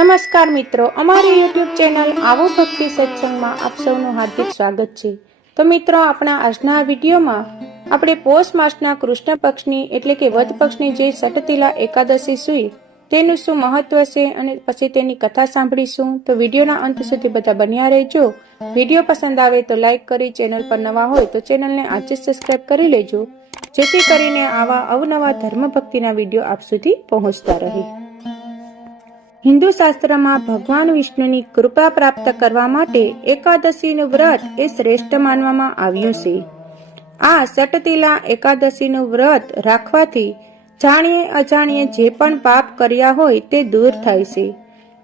નમસ્કાર મિત્રો, અમારી યુટ્યુબ ચેનલ આવો ભક્તિ સત્સંગમાં આપ સૌનું હાર્દિક સ્વાગત છે। તો મિત્રો, આપણા આજના વિડીયોમાં આપણે પોષ માસના કૃષ્ણ પક્ષની એટલે કે વદ પક્ષની જે સટતિલા એકાદશી સુઈ તેનું શું મહત્વ છે અને પછી તેની કથા સાંભળીશું। તો વિડીયોના અંત સુધી બધા બન્યા રહેજો। વિડીયો પસંદ આવે તો લાઈક કરી, ચેનલ પર નવા હોય તો ચેનલને આજે સબસ્ક્રાઇબ કરી લેજો, જેથી કરીને આવા અવનવા ધર્મ ભક્તિના વિડીયો આપ સુધી પહોંચતા રહે। હિન્દુ શાસ્ત્રમાં ભગવાન વિષ્ણુની કૃપા પ્રાપ્ત કરવા માટે એકાદશીનું વ્રત એ શ્રેષ્ઠ માનવામાં આવ્યું છે। આ સટતિલા એકાદશીનું વ્રત રાખવાથી જાણીએ અજાણીએ જે પણ પાપ કર્યા હોય તે દૂર થાય છે।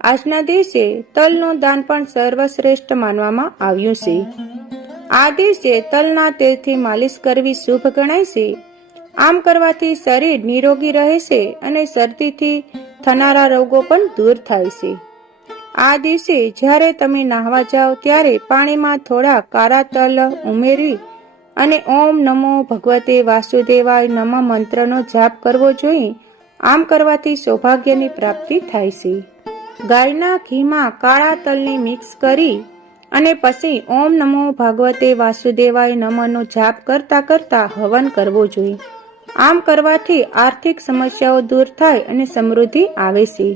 આજના દિવસે તલનું દાન પણ સર્વશ્રેષ્ઠ માનવામાં આવ્યું છે। આ દિવસે તલના તેલથી માલિશ કરવી શુભ ગણાય છે। આમ કરવાથી શરીર નિરોગી રહે છે અને શરદીથી થનારા રોગો પણ દૂર થાય છે। આ દિવસે જ્યારે તમે નાહવા જાઓ ત્યારે પાણીમાં થોડા કાળા તલ ઉમેરી અને ઓમ નમો ભગવતે વાસુદેવાય નમઃ મંત્રનો જાપ કરવો જોઈએ। આમ કરવાથી સૌભાગ્યની પ્રાપ્તિ થાય છે। ગાયના ઘીમાં કાળા તલને મિક્સ કરી અને પછી ઓમ નમો ભગવતે વાસુદેવાય નમઃનો જાપ કરતા કરતા હવન કરવો જોઈએ। આમ કરવાથી આર્થિક સમસ્યાઓ દૂર થાય અને સમૃદ્ધિ આવે છે।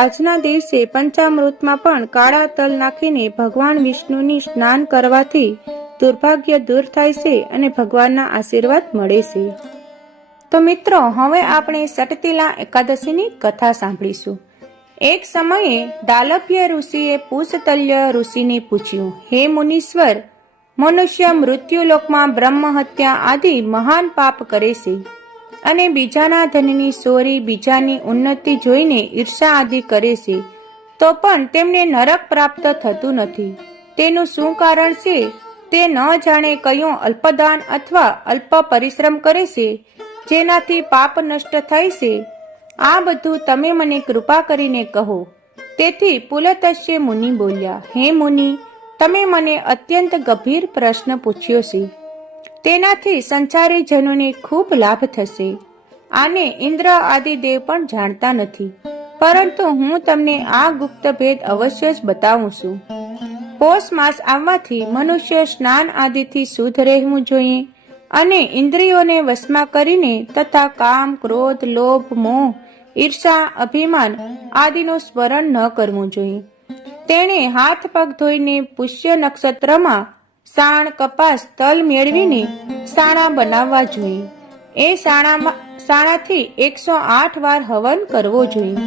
આજના દિવસે પંચામૃતમાં પણ કાળા તલ નાખીને ભગવાન વિષ્ણુની સ્નાન કરવાથી દુર્ભાગ્ય દૂર થાય છે અને ભગવાનના આશીર્વાદ મળે છે। તો મિત્રો, હવે આપણે સટતિલા એકાદશીની કથા સાંભળીશું। એક સમયે દાલભ્ય ઋષિએ પુષતલ્ય ઋષિને પૂછ્યું, હે મુનીશ્વર, મનુષ્ય મૃત્યુલોકમાં બ્રહ્મ હત્યા આદિ મહાન પાપ કરે છે અને બીજાના ધનની ચોરી, બીજાની ઉન્નતિ જોઈને ઈર્ષા આદિ કરે છે, તો પણ તેમને નરક પ્રાપ્ત થતું નથી। તેનું શું કારણ છે તે ન જાણે કયો અલ્પદાન અથવા અલ્પ પરિશ્રમ કરે છે જેનાથી પાપ નષ્ટ થાય છે। આ બધું તમે મને કૃપા કરીને કહો। તેથી પુલત્ય મુનિ બોલ્યા, હે મુનિ, તમે મને અત્યંત ગંભીર પ્રશ્ન પૂછ્યો છે। તેનાથી સંસારી જનોને ખૂબ લાભ થશે। આને ઇન્દ્ર આદિ દેવ પણ જાણતા નથી, પરંતુ હું તમને આ ગુપ્ત ભેદ અવશ્ય જ બતાવું છું। પોષ માસ આવવાથી મનુષ્ય સ્નાન આદિથી શુદ્ધ રહેવું જોઈએ અને ઇન્દ્રિયોને વશમાં કરીને તથા કામ, ક્રોધ, લોભ, મોહ, ઈર્ષા, અભિમાન આદિનું સ્મરણ ન કરવું જોઈએ। તેણે હાથ પગ ધોઈને પુષ્ય નક્ષત્રમાં સાણ, કપાસ, તલ મેળવીને સાણા બનાવવા જોઈએ। એ સાણાથી 108 વાર હવન કરવો જોઈએ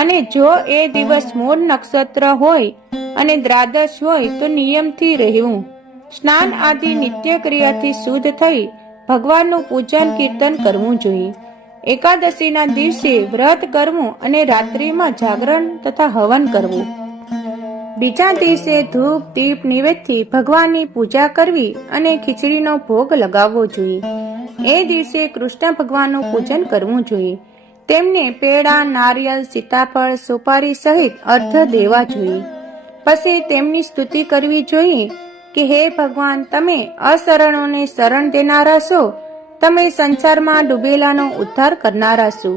અને જો એ દિવસ મૂળ નક્ષત્ર હોય અને દ્વાદશ હોય તો નિયમથી રહેવું। સ્નાન આદિ નિત્ય ક્રિયાથી શુદ્ધ થઈ ભગવાનનું પૂજન કીર્તન કરવું જોઈએ। એકાદશીના દિવસે વ્રત કરવું અને રાત્રિમાં જાગરણ તથા હવન કરવું। બીજા દિવસે ધૂપ દીપ નિવેદથી ભગવાનની પૂજા કરવી અને ખીચડીનો ભોગ લગાવવો જોઈએ। એ દિવસે કૃષ્ણ ભગવાનનું પૂજન કરવું જોઈએ। તેમને પેડા, નારિયેળ, સીતાફળ, સુપારી સહિત અર્ઘ દેવા જોઈએ। પછી તેમની સ્તુતિ કરવી જોઈએ કે હે ભગવાન, તમે અશરણોને શરણ દેનારા છો, તમે સંસારમાં ડૂબેલાનો ઉદ્ધાર કરનારા છો।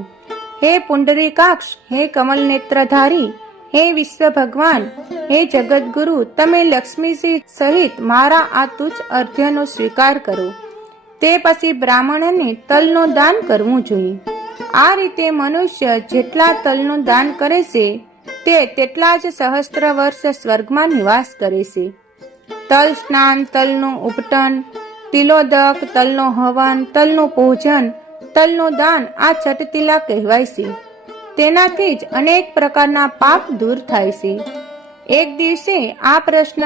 હે પુંડરીકાક્ષ, હે કમલ નેત્રધારી, હે વિશ્વ ભગવાન, હે જગતગુરુ, તમે લક્ષ્મીજી સહિત મારા આ તુચ્છ અર્ઘ્યનો સ્વીકાર કરો। તે પછી બ્રાહ્મણને તલનું દાન કરવું જોઈએ। આ રીતે મનુષ્ય જેટલા તલનું દાન કરે છે તે તેટલા જ સહસ્ત્ર વર્ષ સ્વર્ગમાં નિવાસ કરે છે। તલ સ્નાન, તલનું ઉપટન, તિલોદક, તલનો હવન, તલનું પૂજન, તલનું દાન આ સટતિલા કહેવાય છે। તેનાથી જ અનેક પ્રકારના પાપ દૂર થાય છે। એક દિવસે આ પ્રશ્ન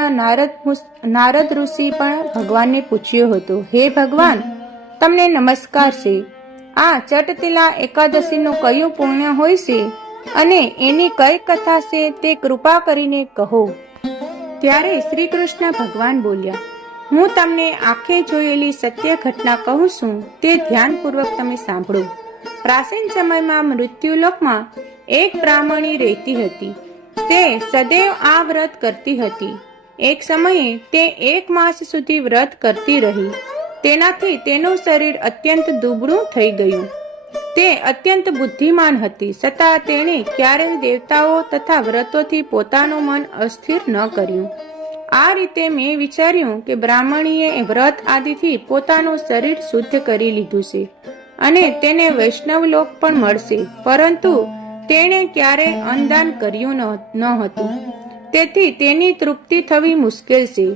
નારદ ઋષિ પણ ભગવાનને પૂછ્યો હતો, હે ભગવાન, તમને નમસ્કાર છે। આ સટતિલા એકાદશીનું કયું પુણ્ય હોય છે અને એની કઈ કથા છે તે કૃપા કરીને કહો। ત્યારે શ્રી કૃષ્ણ ભગવાન બોલ્યા, હું તમને આંખે જોયેલી સત્ય ઘટના કહું છું, તે ધ્યાનપૂર્વક તમે સાંભળો। પ્રાચીન સમયમાં મૃત્યુલોકમાં એક બ્રાહ્મણી રહેતી હતી। તે સદૈવ આ વ્રત કરતી હતી। એક સમયે તે 1 માસ સુધી વ્રત કરતી રહી। તેનાથી તેનું શરીર અત્યંત દુબળું થઈ ગયું। તે અત્યંત બુદ્ધિમાન હતી, છતાં તેણે ક્યારેય દેવતાઓ તથા વ્રતોથી પોતાનું મન અસ્થિર ન કર્યું. આ રીતે મેં વિચાર્યું કે બ્રાહ્મણીએ વ્રત આદિથી પોતાનું શરીર શુદ્ધ કરી લીધું છે અને તેને વૈષ્ણવ લોક પણ મળશે, પરંતુ તેણે ક્યારેય અન્નદાન કર્યું ન હતું, તેથી તેની તૃપ્તિ થવી મુશ્કેલ છે.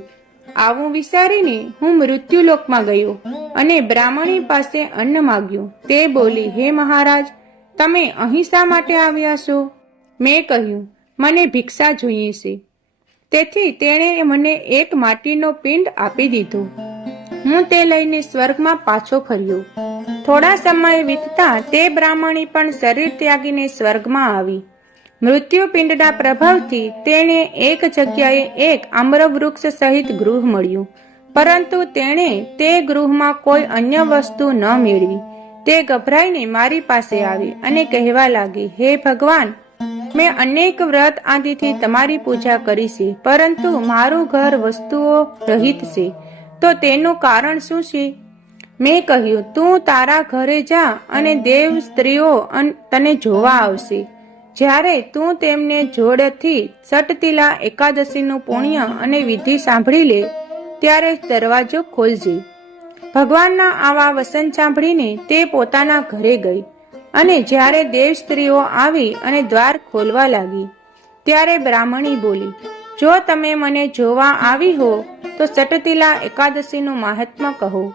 આવું વિચારીને હું મૃત્યુલોકમાં ગયો અને બ્રાહ્મણી પાસે અન્ન માગ્યું. તે બોલી, હે મહારાજ, તમે અહીં શા માટે આવ્યા છો? મેં કહ્યું, મને ભિક્ષા જોઈએ છે. તેથી તેણે મને એક માટીનો પિંડ આપી દીધો. હું તે લઈને સ્વર્ગમાં પાછો ફર્યો. થોડા સમય વીતતા તે બ્રાહ્મણી પણ શરીર ત્યાગીને સ્વર્ગમાં આવી. મૃત્યુપિંડના પ્રભાવથી તેણે એક જગ્યાએ એક આમ્રવૃક્ષ સહિત ગૃહ મળ્યું, પરંતુ તેણે તે ગૃહમાં કોઈ અન્ય વસ્તુ ન મેળવી. તે ગભરાઈને મારી પાસે આવી અને કહેવા લાગી, હે ભગવાન, મેં અનેક વ્રત આદિથી તમારી પૂજા કરી છે, પરંતુ મારું ઘર વસ્તુઓ રહિત છે, તો તેનું કારણ શું છે? મેં કહ્યું, તું તારા ઘરે જા અને દેવ સ્ત્રીઓ તને જોવા આવશે. જ્યારે તું તેમને જોડથી સટતિલા એકાદશીનું પુણ્ય અને વિધિ સાંભળી લે, ત્યારે દરવાજો ખોલજે. ભગવાનના આવા વચન સાંભળીને તે પોતાના ઘરે ગઈ અને જ્યારે દેવ સ્ત્રીઓ આવી અને દ્વાર ખોલવા લાગી, ત્યારે બ્રાહ્મણી બોલી, જો તમે મને જોવા આવી હો તો સટતિલા એકાદશીનું મહાત્મ્ય કહો.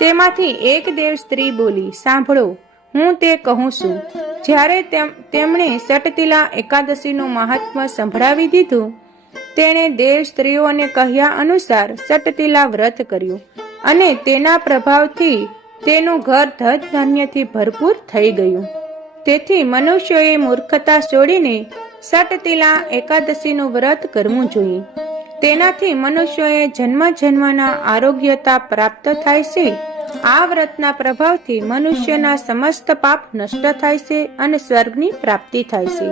તેમાંથી એક દેવ સ્ત્રી બોલી, સાંભળો, હું તે કહું છું. જ્યારે તેમણે સટતિલા એકાદશીનું મહાત્મ્ય સંભળાવી દીધું, તેણે દેવ સ્ત્રીઓને કહ્યા અનુસાર સટતિલા વ્રત કર્યું અને તેના પ્રભાવથી તેનું ઘર ધન ધાન્યથી ભરપૂર થઈ ગયું. તેથી મનુષ્યોએ મૂર્ખતા છોડીને સટતિલા એકાદશીનું વ્રત કરવું જોઈએ. તેનાથી મનુષ્યોએ જન્મ જન્મના આરોગ્યતા પ્રાપ્ત થાય છે. આ વ્રતના પ્રભાવથી મનુષ્યના સમસ્ત પાપ નષ્ટ થાય છે અને સ્વર્ગની પ્રાપ્તિ થાય છે.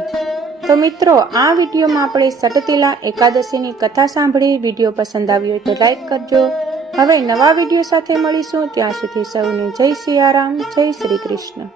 તો મિત્રો, આ વિડીયોમાં આપણે સટતિલા એકાદશીની કથા સાંભળી. વિડીયો પસંદ આવ્યો તો લાઈક કરજો. હવે નવા વિડીયો સાથે મળીશું. ત્યાં સુધી સૌને જય સિયારામ, જય શ્રી કૃષ્ણ.